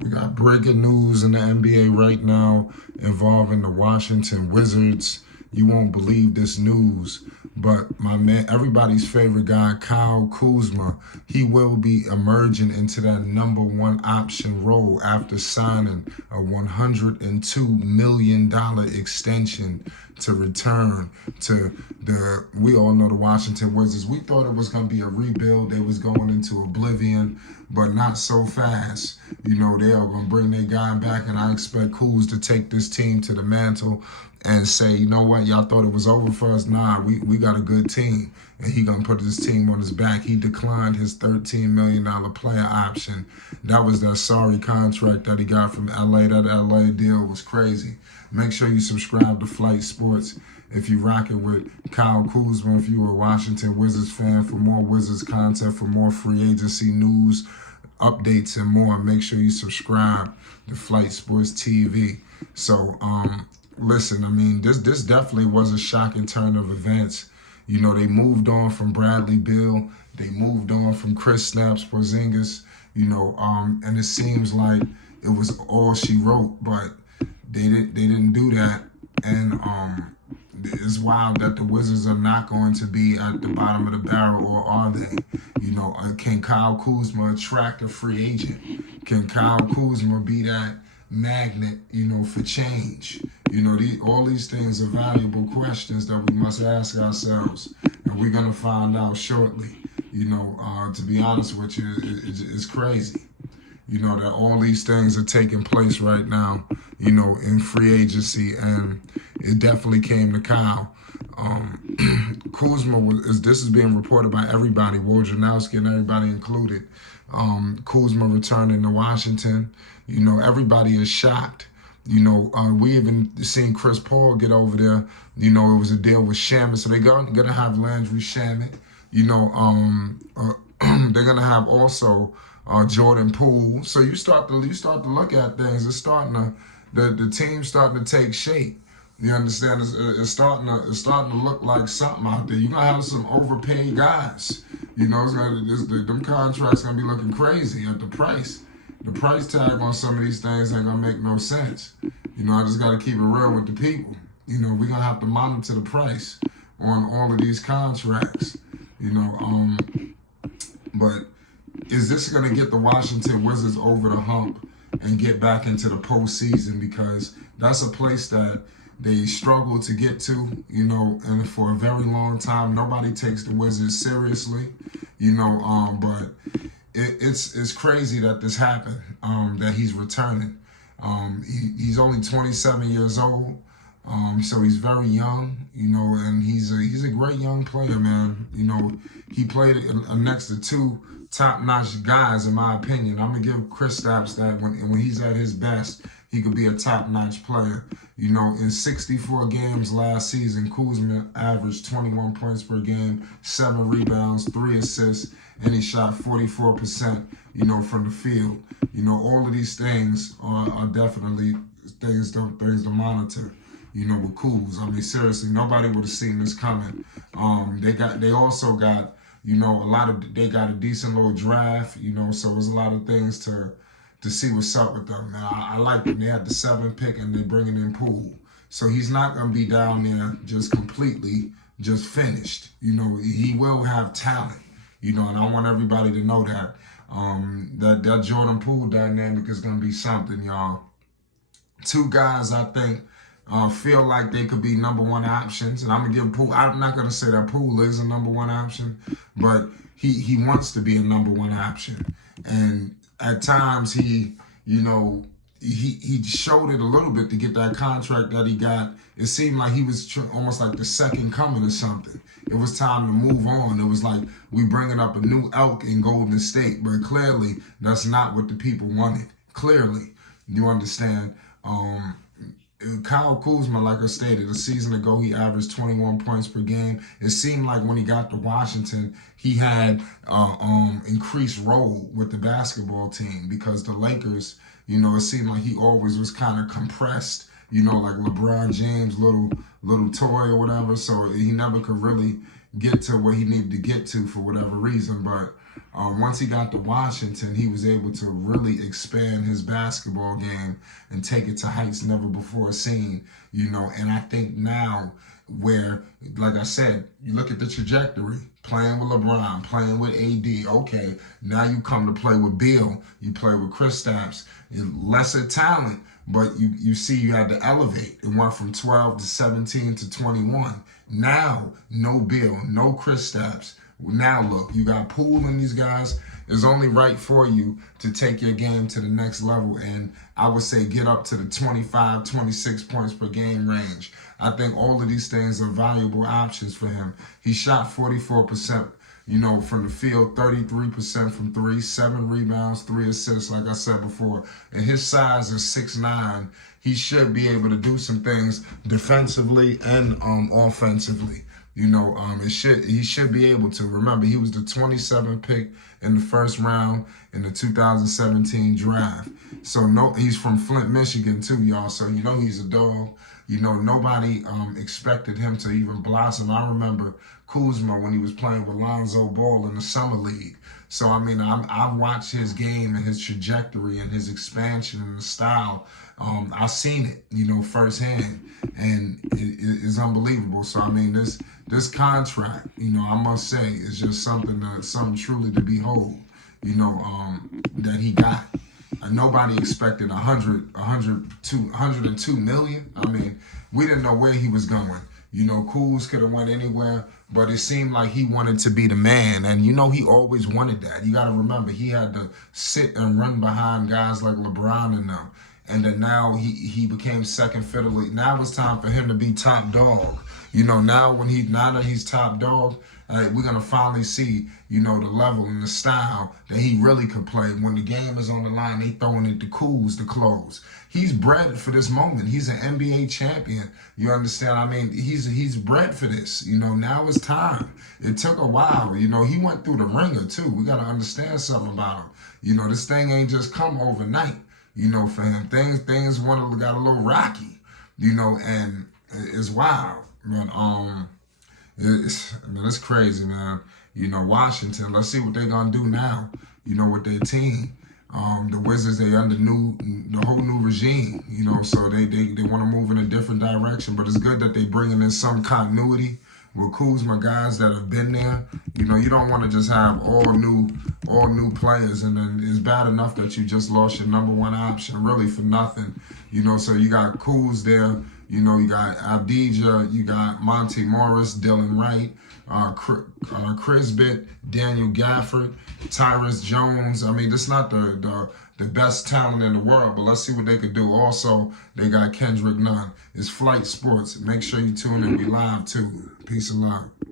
We got breaking news in the NBA right now involving the Washington Wizards. You won't believe this news, but my man, everybody's favorite guy, Kyle Kuzma, he will be emerging into that #1 option role after signing a $102 million extension to return to we all know the Washington Wizards. We thought it was going to be a rebuild. They was going into oblivion, but not so fast. You know, they are going to bring their guy back, and I expect Kuz to take this team to the mantle and say, you know what, y'all thought it was over for us? Nah, we got a good team, and he going to put this team on his back. He declined his $13 million player option. That was that sorry contract that he got from LA. That LA deal was crazy. Make sure you subscribe to Flight Sports if you rock it with Kyle Kuzma, if you're a Washington Wizards fan, for more Wizards content, for more free agency news, updates, and more. Make sure you subscribe to Flight Sports TV. So, listen, I mean, this definitely was a shocking turn of events. You know, they moved on from Bradley Beal. They moved on from Chris Snaps Porzingis, you know, and it seems like it was all she wrote, but they didn't do that. And it's wild that the Wizards are not going to be at the bottom of the barrel, or are they? You know, can Kyle Kuzma attract a free agent? Can Kyle Kuzma be that magnet, you know, for change? You know, all these things are valuable questions that we must ask ourselves, and we're going to find out shortly. You know, to be honest with you, it's crazy. You know, that all these things are taking place right now, you know, in free agency, and it definitely came to Kyle. Kuzma, this is being reported by everybody, Wojnarowski and everybody included. Kuzma returning to Washington. You know, everybody is shocked. You know, we even seen Chris Paul get over there. You know, it was a deal with Shamet, so they're going to have Landry Shamet. You know, they're going to have also Jordan Poole. So you start to look at things. It's starting to the team's starting to take shape. You understand? It's starting to look like something out there. You're gonna have some overpaid guys. You know, them contracts gonna be looking crazy at the price. The price tag on some of these things ain't gonna make no sense. You know, I just gotta keep it real with the people. You know, we're gonna have to monitor the price on all of these contracts. You know, but is this gonna get the Washington Wizards over the hump and get back into the postseason? Because that's a place that they struggle to get to, you know, and for a very long time, nobody takes the Wizards seriously, you know, but it's crazy that this happened, that he's returning. He's only 27 years old, so he's very young, you know, and he's a great young player, man. You know, he played next to two top-notch guys, in my opinion. I'm gonna give Chris Stapps that when he's at his best, he could be a top-notch player. You know, in 64 games last season, Kuzma averaged 21 points per game, 7 rebounds, 3 assists, and he shot 44%, you know, from the field. You know, all of these things are definitely things to monitor, you know, with Kuz. I mean, seriously, nobody would have seen this coming. They also got, you know, they got a decent little draft, you know, so there's a lot of things to see what's up with them. Now, I like them. They had the 7th pick, and they're bringing in Poole. So he's not going to be down there just completely just finished. You know, he will have talent, you know, and I want everybody to know that. That Jordan Poole dynamic is going to be something, y'all. Two guys, I think, feel like they could be #1 options. And I'm going to give Poole, I'm not going to say that Poole is a #1 option, but he wants to be a #1 option. And at times he showed it a little bit to get that contract that he got. It seemed like he was almost like the second coming or something. It was time to move on. It was like we bringing up a new elk in Golden State, but clearly that's not what the people wanted. Clearly, you understand. Kyle Kuzma, like I stated, a season ago, he averaged 21 points per game. It seemed like when he got to Washington, he had increased role with the basketball team, because the Lakers, you know, it seemed like he always was kind of compressed, you know, like LeBron James' little toy or whatever. So he never could really get to where he needed to get to for whatever reason. But Once he got to Washington, he was able to really expand his basketball game and take it to heights never before seen, and I think now where, like I said, you look at the trajectory, playing with LeBron, playing with AD, okay, now you come to play with Bill, you play with Kristaps, lesser talent, but you see you had to elevate. It went from 12 to 17 to 21. Now, no Bill, no Kristaps. Now look, you got Poole and these guys. It's only right for you to take your game to the next level, and I would say get up to the 25, 26 points per game range. I think all of these things are valuable options for him. He shot 44%, from the field, 33% from three, 7 rebounds, 3 assists, like I said before. And his size is 6'9". He should be able to do some things defensively and offensively. He should be able to. Remember, he was the 27th pick in the first round in the 2017 draft. So he's from Flint, Michigan too, y'all. So he's a dog. Nobody expected him to even blossom. I remember Kuzma when he was playing with Lonzo Ball in the summer league. So I've watched his game and his trajectory and his expansion and the style. I've seen it, firsthand, and it's unbelievable. So this contract, I must say, is just something truly to behold. That he got. Nobody expected 102 million. We didn't know where he was going. Kuz could have went anywhere, but it seemed like he wanted to be the man. And he always wanted that. You got to remember, he had to sit and run behind guys like LeBron and them. And then now he became second fiddle. Now it's time for him to be top dog. Now that he's top dog, we're going to finally see, the level and the style that he really could play. When the game is on the line, they throwing it to Kuz to close. He's bred for this moment. He's an NBA champion. You understand? He's bred for this. Now it's time. It took a while. He went through the ringer too. We got to understand something about him. This thing ain't just come overnight. For him, things got a little rocky. And it's wild. But it's crazy, man. Washington. Let's see what they're gonna do now. With their team. The Wizards, they under the whole new regime. So they want to move in a different direction. But it's good that they bringing in some continuity with Kuzma, guys that have been there. You don't want to just have all new players, and then it's bad enough that you just lost your number one option really for nothing. So you got Kuz there. You got Abdija, you got Monty Morris, Dylan Wright, Chris Bitt, Daniel Gafford, Tyrus Jones. This is not the best talent in the world, but let's see what they could do. Also, they got Kendrick Nunn. It's Flight Sports. Make sure you tune in. We live too. Peace and love.